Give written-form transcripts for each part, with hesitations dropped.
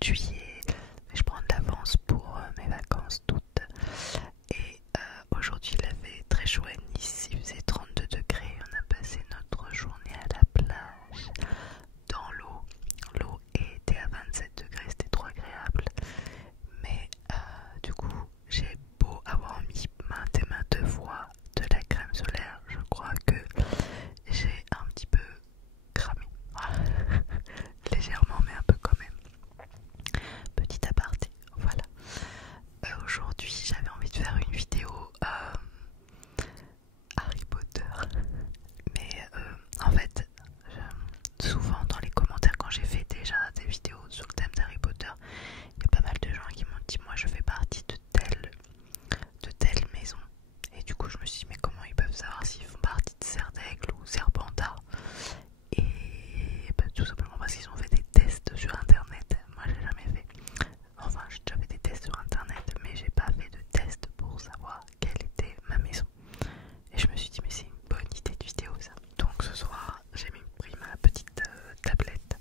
de juillet. Je prends de l'avance pour mes vacances d'août. Et aujourd'hui il avait très chaud à Nice, il faisait 32 degrés. On a passé notre journée à la plage, dans l'eau. L'eau était à 27 degrés, c'était trop agréable. Mais du coup, j'ai beau avoir mis maintes et maintes fois de la crème solaire, je crois que j'ai un petit peu cramé. Légèrement, mais un peu quand même. Petit aparté, voilà. Aujourd'hui, j'avais envie de faire une vidéo Harry Potter. Mais en fait, souvent dans les commentaires, quand j'ai fait déjà des vidéos sur le thème d'Harry Potter, il y a pas mal de gens qui m'ont dit moi je fais partie de telle maison. Et du coup je me suis dit mais comment ils peuvent savoir s'ils font partie de Serdaigle ou Serpentard? Et bah, tout simplement parce qu'ils ont fait des tests sur internet. Moi j'ai jamais fait. Enfin j'ai déjà fait des tests sur internet, mais j'ai pas fait de test pour savoir quelle était ma maison. Et je me suis dit mais c'est une bonne idée de vidéo ça. Donc ce soir j'ai pris ma petite tablette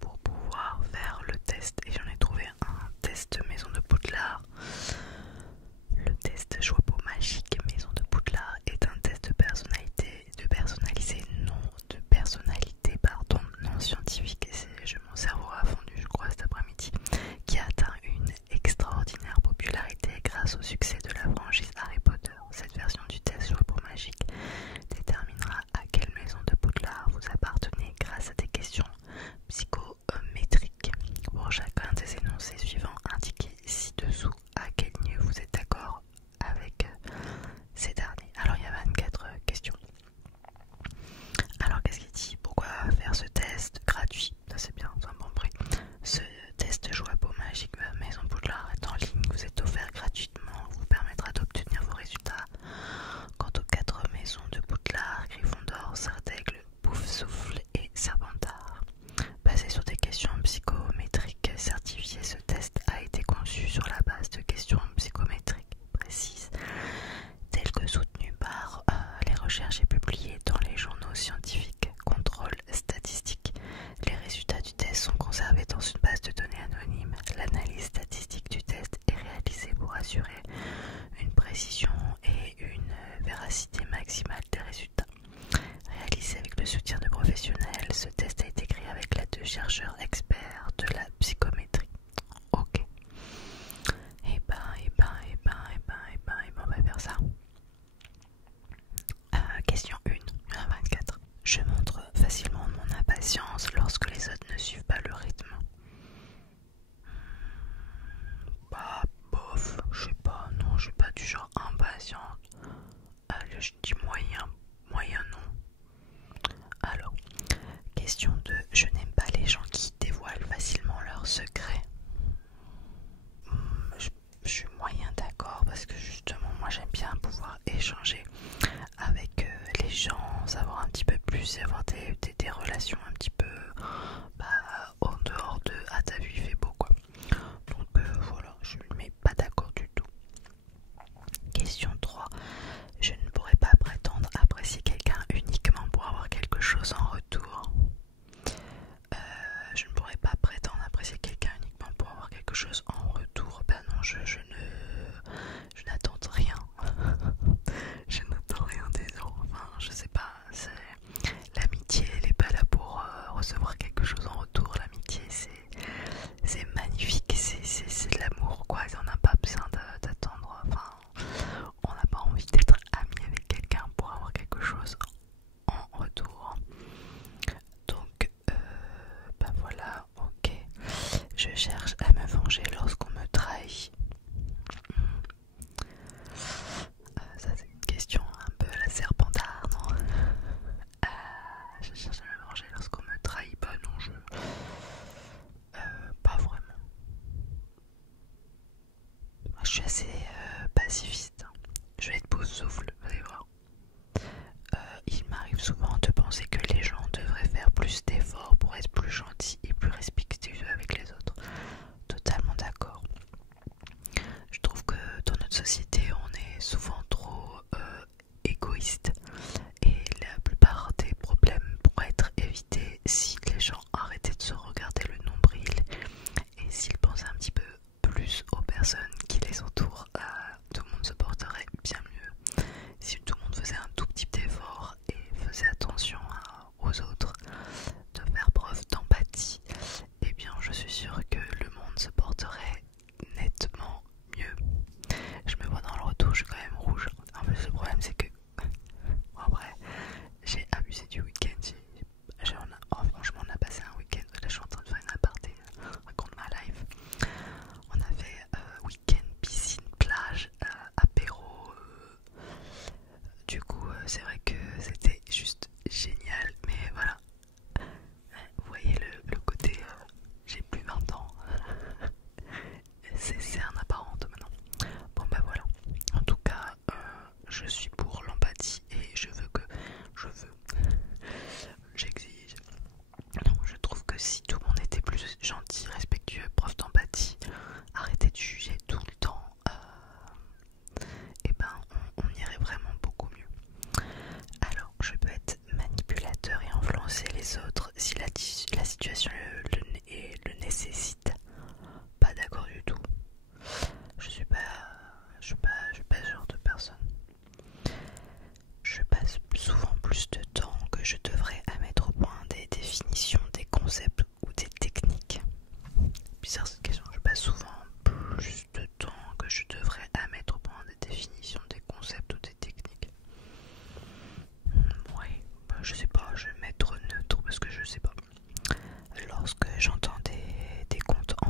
pour pouvoir faire le test. Et j'en ai trouvé un test maison de Poudlard. Le test Joie-Peau magique maison de Poudlard est un test de personnalité non scientifique. Mon cerveau a fondu je crois cet après-midi, qui a atteint une extraordinaire popularité grâce au succès de la franchise Harry Potter. Cette version du test Joie-Peau magique déterminera à quelle maison de Poudlard vous appartenez grâce à des questions psychométriques. Pour chacun des énoncés suivants, indiquez ci-dessous à quel niveau vous êtes d'accord avec ces derniers. Alors il y a 24 questions. Alors qu'est-ce qu'il dit? Pourquoi faire ce test gratuit? Ça c'est bien, c'est un bon prix. Ce test Joie-Peau magique maison Poudlard est en ligne, vous êtes offert gratuitement, vous permettra d'obtenir vos résultats. Quant aux 4 maisons de Poudlard, Gryffondor, Serdaigle, Poufsouffle et Serpentard, basé sur des questions psychométriques certifiées, ce test a été conçu sur la base de questions psychométriques précises, telles que soutenues par les recherches et publiées dans les journaux scientifiques. Contrôle statistique. Les résultats du test sont conservés dans une base de données anonyme. L'analyse statistique du test est réalisée pour assurer une précision et une véracité maximale des résultats. Réalisé avec le soutien de professionnels, ce test a été créé avec l'aide de chercheurs experts de la psychométrie. Ok. On va faire ça. Question 1, il y en a 24. Je montre facilement mon impatience lorsque les autres ne suivent pas le rythme. Bah, bof, je sais pas, non, je suis pas du genre impatiente. Allez, je dis moyen non. Alors, question 2, je n'aime pas les gens qui dévoilent facilement leurs secrets. Je suis moyen d'accord parce que justement, moi j'aime bien pouvoir échanger avec les gens, savoir un petit peu plus, avoir des relations un petit peu en dehors de ah t'as vu il fait beau quoi. Donc voilà, je ne mets pas d'accord du tout. Question 3. Je ne pourrais pas prétendre apprécier quelqu'un uniquement pour avoir quelque chose en retour. Je ne pourrais pas prétendre apprécier quelqu'un uniquement pour avoir quelque chose en retour. Ben non, je n'attends rien. Je n'attends rien des gens. Enfin, je sais pas. L'amitié, elle est pas là pour recevoir quelque chose en retour. L'amitié, c'est magnifique. C'est de l'amour, quoi. On n'a pas besoin d'attendre. Enfin, on n'a pas envie d'être ami avec quelqu'un pour avoir quelque chose en retour. Donc, voilà, ok. Je cherche à me venger lorsqu'on me trahit. Ça, c'est une question un peu à la Serpentard, non? Je cherche à me venger lorsqu'on me trahit. Bah non, pas vraiment. Moi, je suis assez pacifiste. Je vais être Poufsouffle, vous allez voir. Il m'arrive souvent de penser que les gens devraient faire plus d'efforts pour être plus gentils et plus respectueux avec les autres. Totalement d'accord. Je trouve que dans notre société, on est souvent trop égoïste et la plupart des problèmes pourraient être évités si les gens arrêtaient de se regarder le nombril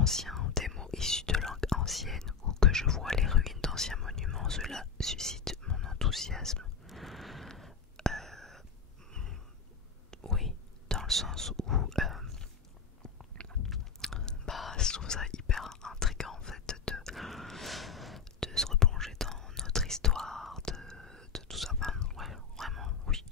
anciens, des mots issus de langues anciennes ou que je vois les ruines d'anciens monuments, cela suscite mon enthousiasme. Oui, dans le sens où je trouve ça hyper intriguant en fait de se replonger dans notre histoire, de tout ça. Enfin, ouais, vraiment, oui.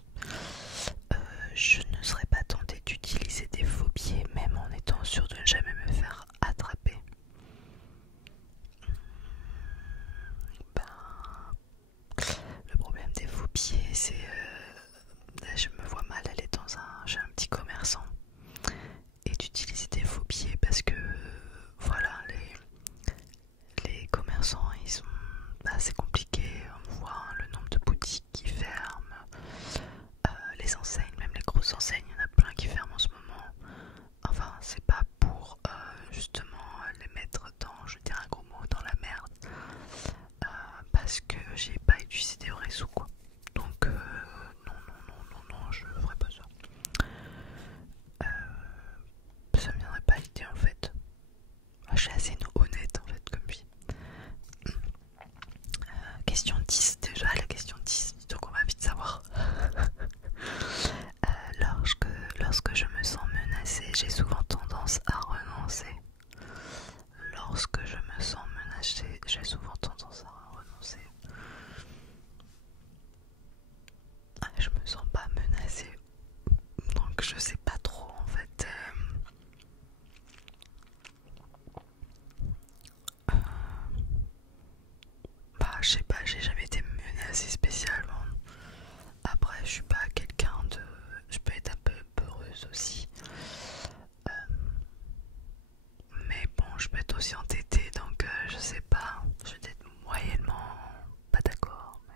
Je ne serais pas tentée d'utiliser des faux pieds, même en étant sûre de ne jamais me faire attraper. Le problème des faux pieds, c'est je me vois mal aller chez un petit commerçant et d'utiliser des faux pieds parce que voilà, les commerçants ils sont assez compliqués. On voit le nombre de boutiques qui ferment, les enseignes, même les grosses enseignes, il y en a plein qui ferment en ce moment. Enfin, c'est pas pour justement les mettre dans, je veux dire un gros mot, dans la merde, parce que j'ai pas utilisé des vrais sous quoi. Donc non, je ferai pas ça. Ça me viendrait pas à l'idée en fait. Je suis assez honnête en fait comme vie. Question 10 déjà, la question 10, donc on va vite savoir. Lorsque je me sens menacée, j'ai souvent tendance à renoncer. Lorsque je me sens menacée, j'ai souvent tendance à renoncer. Je me sens pas menacée, donc je sais pas trop en fait. Je sais pas, j'ai jamais été menacée spécialement. Après, je suis pas quelqu'un de. Je peux être un peu peureuse aussi. Mais bon, je peux être aussi entêtée, donc je sais pas. Je vais être moyennement pas d'accord, mais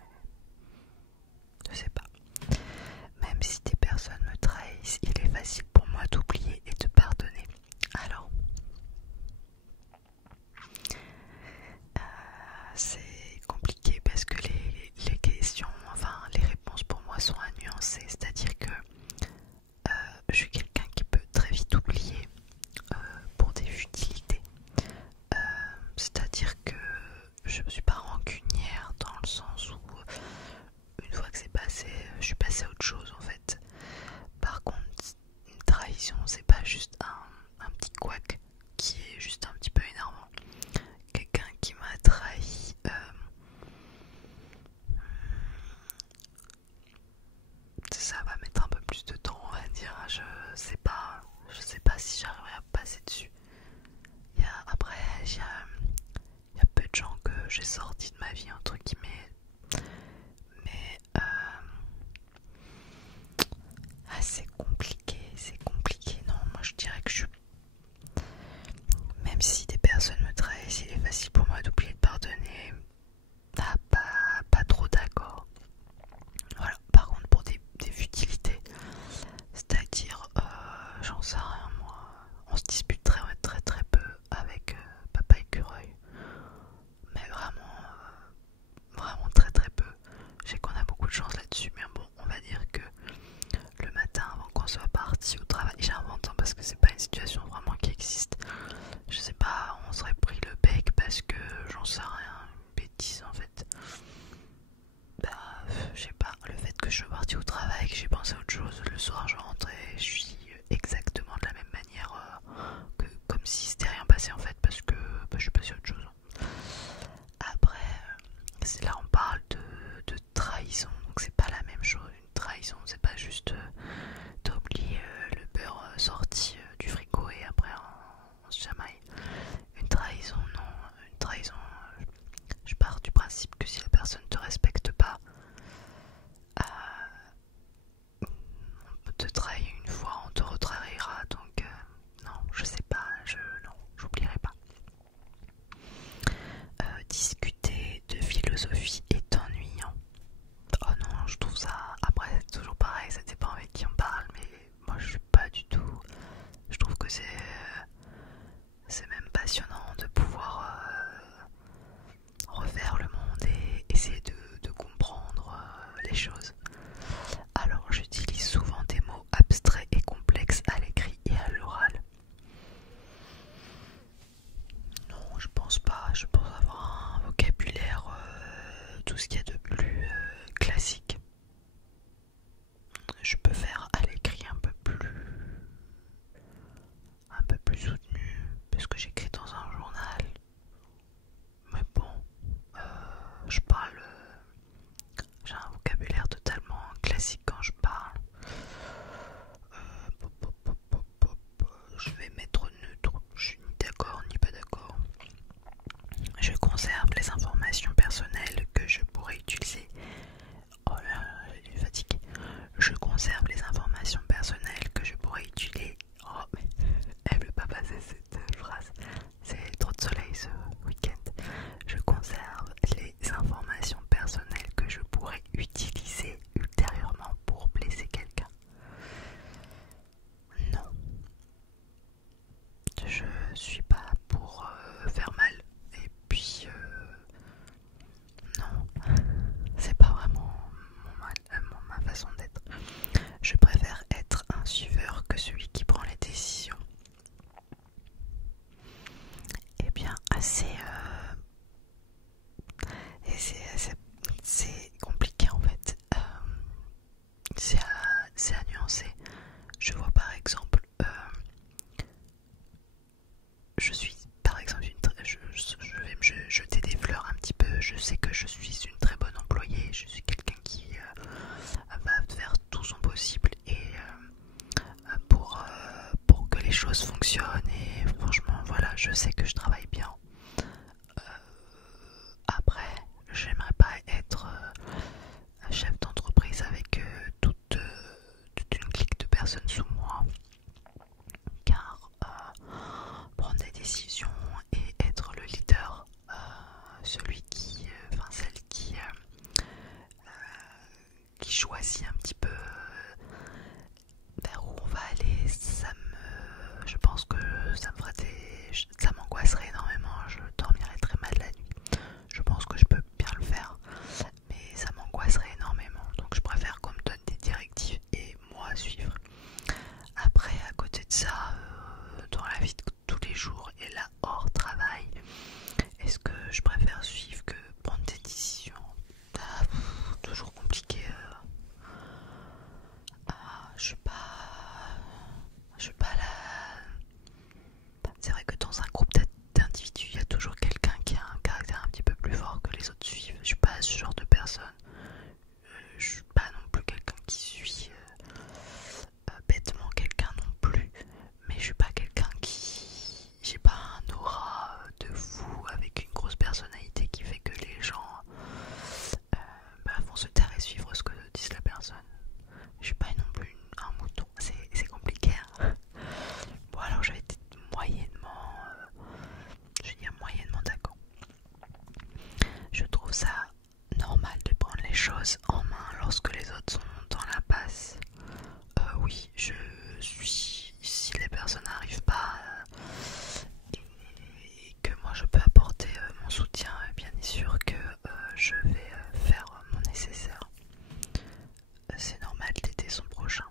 je sais pas. Même si des personnes me trahissent, il est facile pour moi d'oublier et de pardonner. Alors, c'est compliqué parce que les questions, enfin les réponses pour moi sont à nuancer. C'est-à-dire que je suis quelqu'un qui peut très vite oublier pour des futilités. C'est-à-dire que je ne suis pas rancunière dans le sens où une fois que c'est passé, je suis passée à autre chose en fait. Par contre, une trahison, c'est pas juste un petit couac qui est juste un petit peu énervant. Quelqu'un qui m'a trahi, ça va mettre un peu plus de temps, on va dire. Je sais pas si j'arriverai à passer dessus. Après, il y a peu de gens que j'ai sortis de ma vie entre guillemets, mais c'est compliqué, non, moi je dirais que même si des personnes me trahissent, il est facile pour moi d'oublier de pardonner. Pas trop d'accord. Voilà. Par contre, pour des futilités, c'est-à-dire, j'en sais rien moi, on se dispute très peu avec papa écureuil, mais vraiment très peu. Je sais qu'on a beaucoup de chance là-dessus, mais bon, on va dire que le matin avant qu'on soit parti au travail, j'invente parce que c'est pas une situation vraiment qui existe. Je sais pas, on serait pris le bec parce que j'en sais rien, une bêtise en fait. Je sais pas, le fait que je sois partie au travail, que j'ai pensé à autre chose, le soir je rentrais, je suis exactement de la même manière que comme si c'était rien passé en fait, parce que je suis passée à autre chose. Après, là on parle de trahison, donc c'est pas la même chose. Une trahison, c'est pas juste t'oublies le beurre sorti du frigo et après on se chamaille. Une trahison, non. Une trahison, je pars du principe que si la personne te respecte pas, on te trahir une fois, on te retrahira, donc non, je sais pas, non, j'oublierai pas. Discuter de philosophie est ennuyant. Oh non, je trouve ça, après c'est toujours pareil, ça dépend avec qui on parle, mais moi je suis pas du tout, je trouve que c'est même passionnant de pouvoir refaire le monde et essayer de comprendre les choses. Alors j'utilise souvent des mots abstraits et complexes à l'écrit et à l'oral. tout ce qu'il y a de plus classique. Je peux faire à l'écrit un peu plus soutenu, parce que j'écris dans un journal. Mais bon, je parle, j'ai un vocabulaire totalement classique quand je parle. Je vais mettre neutre, je suis ni d'accord ni pas d'accord. Je conserve les informations personnelles que je pourrais utiliser. Oh là là, je suis fatiguée. Je conserve les informations personnelles que je pourrais utiliser. Oh, mais elle veut pas passer cette phrase. C'est trop de soleil ce week-end. Je conserve les informations personnelles que je pourrais utiliser ultérieurement pour blesser quelqu'un. Non. Je suis pas pour faire mal. Et puis, non. C'est pas vraiment ma façon d'être. Je préfère être un suiveur que celui qui prend les décisions. Eh bien, c'est compliqué en fait. C'est à nuancer. Je vois par exemple, je suis par exemple je vais me jeter des fleurs un petit peu. Je sais que je suis une très bonne employée. Je suis quelqu'un qui va faire tout son possible et pour que les choses fonctionnent. Et franchement, voilà, je sais que je travaille bien. Après, j'aimerais pas être chef d'entreprise avec toute une clique de personnes sous moi, car prendre des décisions et être le leader, celui qui, enfin celle qui choisit un petit peu vers où on va aller, je pense que ça m'angoisserait énormément. Je dormirais très mal la nuit. Je pense que je peux bien le faire, mais ça m'angoisserait énormément. Donc je préfère qu'on me donne des directives et moi suivre. Après, à côté de ça, dans la vie de tous les jours et là hors travail, est-ce que je préfère suivre que prendre des décisions? Toujours compliqué. Je suis pas là. C'est vrai que dans un groupe d'individus, il y a toujours quelqu'un qui a un caractère un petit peu plus fort que les autres suivent. Je suis pas ce genre de personne. Je suis pas non plus quelqu'un qui suit bêtement quelqu'un non plus. Mais je suis pas quelqu'un qui... J'ai pas un aura de fou avec une grosse personnalité qui fait que les gens vont se taire et suivre ce que dit la personne. Je suis pas non plus un mouton, c'est compliqué. Hein. Bon, alors j'avais été moyennement, je veux dire moyennement d'accord. Je trouve ça normal de prendre les choses en main lorsque les autres sont dans l'impasse. Oui, je suis, si les personnes n'arrivent pas et que moi je peux apporter mon soutien, bien sûr que je vais faire mon nécessaire. C'est normal d'aider son prochain.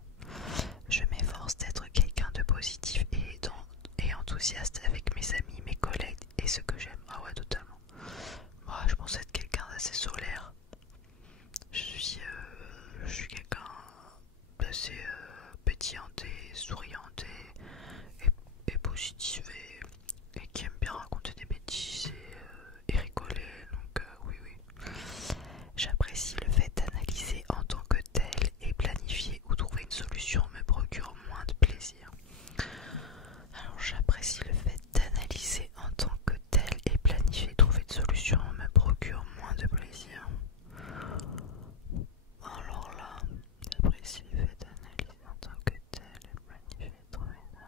Je m'efforce d'être quelqu'un de positif et enthousiaste avec mes amis, mes collègues et ceux que j'aime. Ah ouais, totalement. Moi, je pense être quelqu'un d'assez solaire. Je suis quelqu'un d'assez pétillante et souriante et positive et qui aime bien raconter des bêtises et rigoler. Donc oui, oui. J'apprécie le fait d'analyser en tant que tel et planifier ou trouver une solution me procure moins de plaisir. Alors j'apprécie le fait d'analyser en tant que tel et planifier ou trouver une solution me procure moins de plaisir. Alors là, j'apprécie le fait d'analyser en tant que tel et planifier ou trouver une...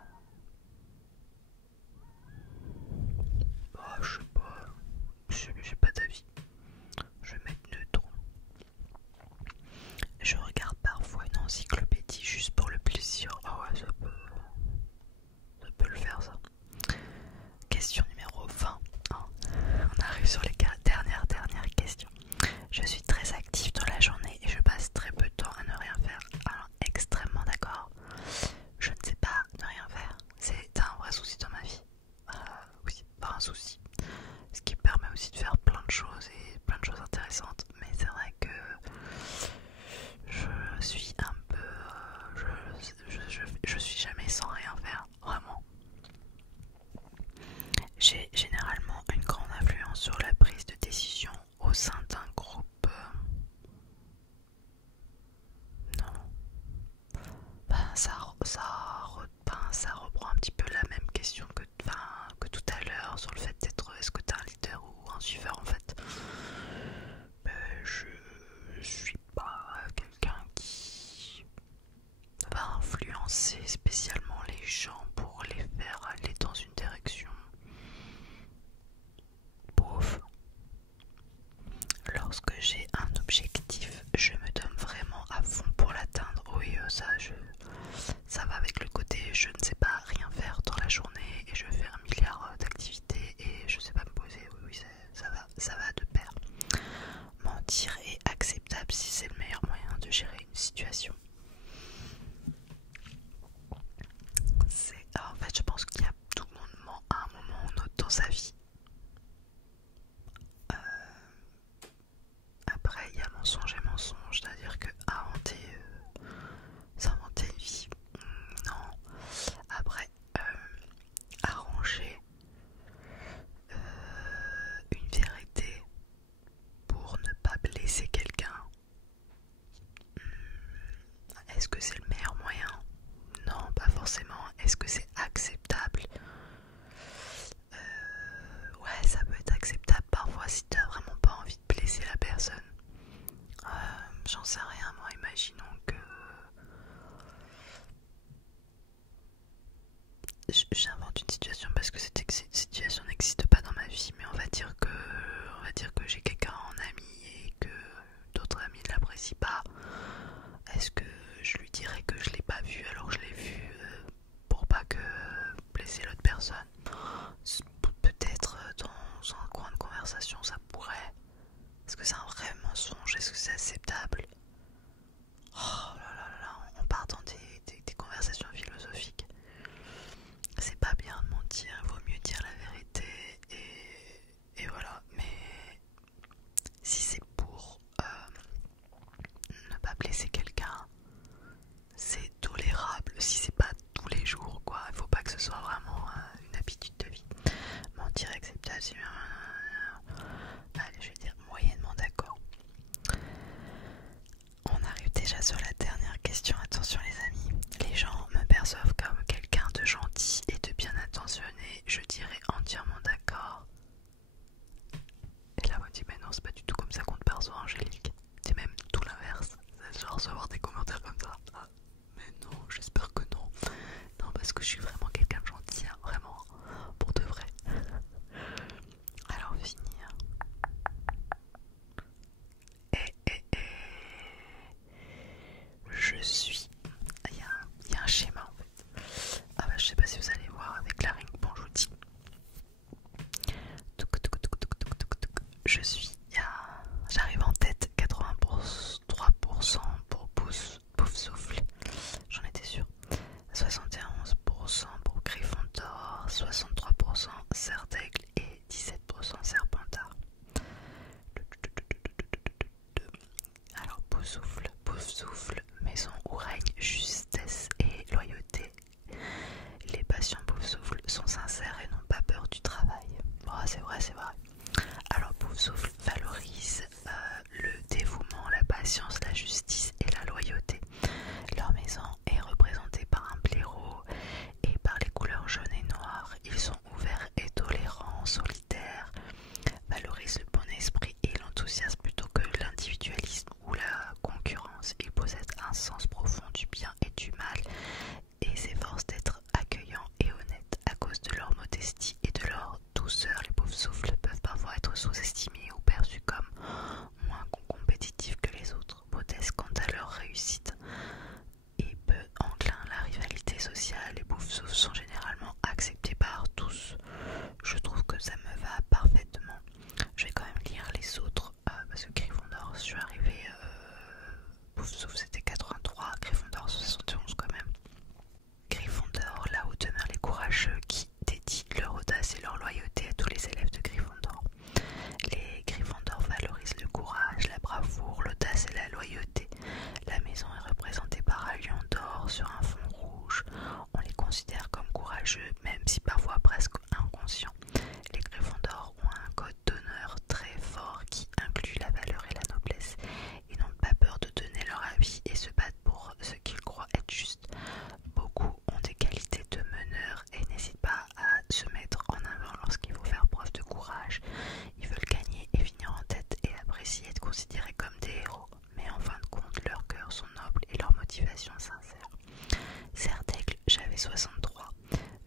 j'invente une situation parce que cette situation n'existe pas dans ma vie, mais on va dire que j'ai quelqu'un en ami et que d'autres amis ne l'apprécient pas. Est-ce que je lui dirais que je l'ai pas vu alors que je l'ai vu pour pas que blesser l'autre personne? Peut-être dans un coin de conversation ça pourrait. Est-ce que c'est un vrai mensonge? Est-ce que c'est acceptable? Oh là là là là, on part dans des conversations philosophiques. C'est pas bien de mentir, il vaut mieux dire la vérité et voilà. Mais si c'est pour ne pas blesser quelqu'un, c'est tolérable. Si c'est pas tous les jours, quoi, il faut pas que ce soit vraiment une habitude de vie. Mentir acceptable, c'est bien. Allez, je vais dire moyennement d'accord. On arrive déjà sur la dernière question. Attention les amis, les gens me perçoivent comme quelqu'un de gentil et de bien intentionné. Je dirais entièrement d'accord. Et là, on dit, mais non, c'est pas du tout comme ça qu'on te perçoit, Angélique. C'est même tout l'inverse. C'est genre recevoir des commentaires comme ça. Ah, mais non, j'espère que non. Non, parce que je suis vraiment quelqu'un de gentil, hein, vraiment, pour de vrai. Alors, finir. Je suis. Il y a un schéma en fait. Ah bah, je sais pas si vous allez voir avec la ring. Bon, je vous dis. Je suis. J'arrive en tête 83% pour Pouf Souffle. J'en étais sûre. 71% pour Gryffondor, 63% Serre d'Aigle et 17% Serpentard. Alors Pouf Souffle, maison où règne justesse et loyauté. Les patients Pouf Souffle sont sincères et n'ont pas peur du travail. Oh, c'est vrai, c'est vrai. Alors Pouf Souffle valorise le dévouement, la patience, la justice et la loyauté. Leur maison est représentée par un blaireau et par les couleurs jaune et noir. Ils sont ouverts et tolérants, solitaires, valorisent le bon esprit et l'enthousiasme plutôt que l'individualisme ou la concurrence. Ils possèdent un sens profond du bien et du mal et s'efforcent d'être accueillants et honnêtes. À cause de leur modestie et de leur douceur, les Pouf Souffles peuvent parfois être sous-estimés ou perçus comme moins compétitifs que les autres. Modestes quant à leur réussite et peu enclins à la rivalité sociale, les Pouf Souffles sont généralement acceptés par tous. Je trouve que ça me va parfaitement. Je vais quand même lire les autres parce que Gryffondor, je suis arrivée. Pouf Souffle c'était 83, Gryffondor 71 quand même. Gryffondor, là où demeurent les courageux qui dédient leur audace et leur loyauté à tous les élèves de Gryffondor. Les Gryffondor valorisent le courage, la bravoure, l'audace et la loyauté. La maison est représentée par un lion d'or sur un fond rouge. On les considère comme courageux, même si parfois presque inconscients. Les Gryffondor ont un code d'honneur très fort qui inclut la valeur et la noblesse. Ils n'ont pas peur de donner leur avis et se battent pour ce qu'ils croient être juste. Beaucoup ont des qualités de meneur et n'hésitent pas à se mettre en avant lorsqu'il faut faire preuve de courage. Ils veulent gagner et finir en tête et apprécier être considérés comme des héros. Mais en fin de compte, leurs cœurs sont nobles et leurs motivations sincères. Serre d'Aigle, j'avais 63.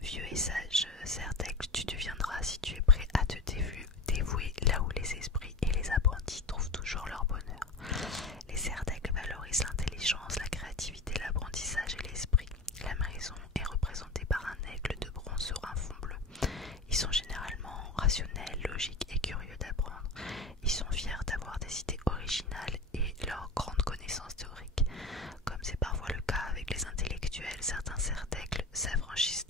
Vieux et sage, Serre d'Aigle, tu deviendras si tu es prêt à te dévouer là où les esprits et les apprentis trouvent toujours leur bonheur. Les Serre d'Aigle valorisent l'intelligence, la créativité, l'apprentissage et l'esprit. La maison est représentée par un aigle de bronze sur un fond bleu. Ils sont généralement rationnels, logiques et curieux d'apprendre. Ils sont fiers d'avoir des idées originales et leur grande connaissance théorique. Comme c'est parfois le cas avec les intellectuels, certains Serre d'Aigle s'affranchissent